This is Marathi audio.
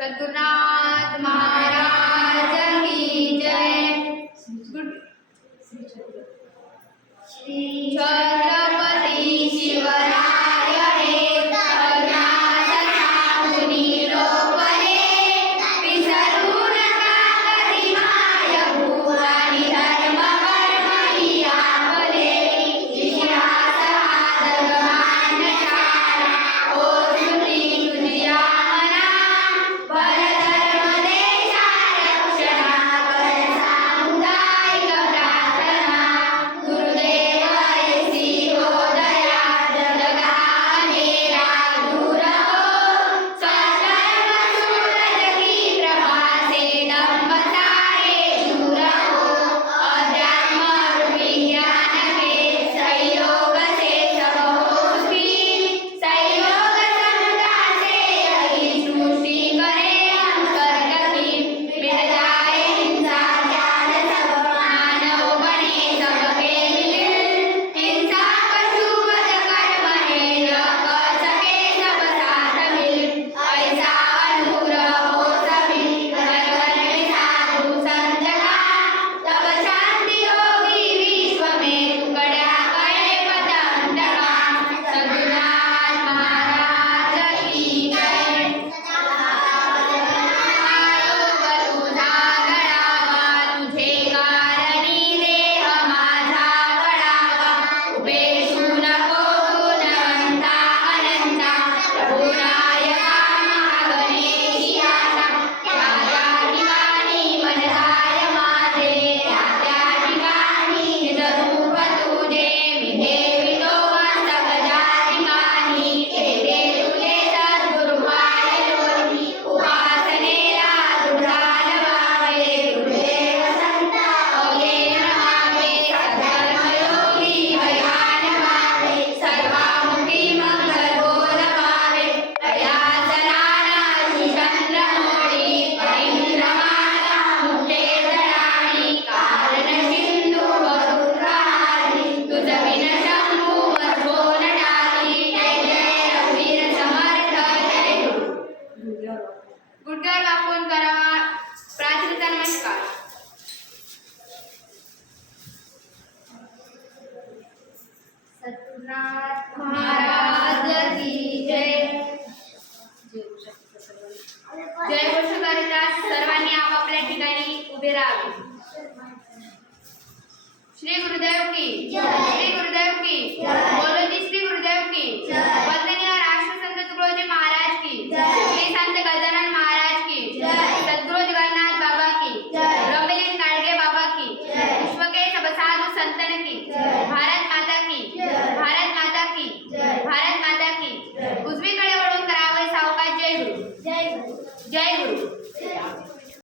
સદગુરુનાથ મહારાજ गुडघ्याला फोन करावा प्रार्थनेचा नमस्कार. सतनाथ महाराज की जय. जय करीता सर्वांनी आपापल्या ठिकाणी उभे राहावे. श्री गुरुदेव की श्री गुरुदेव की జై గురు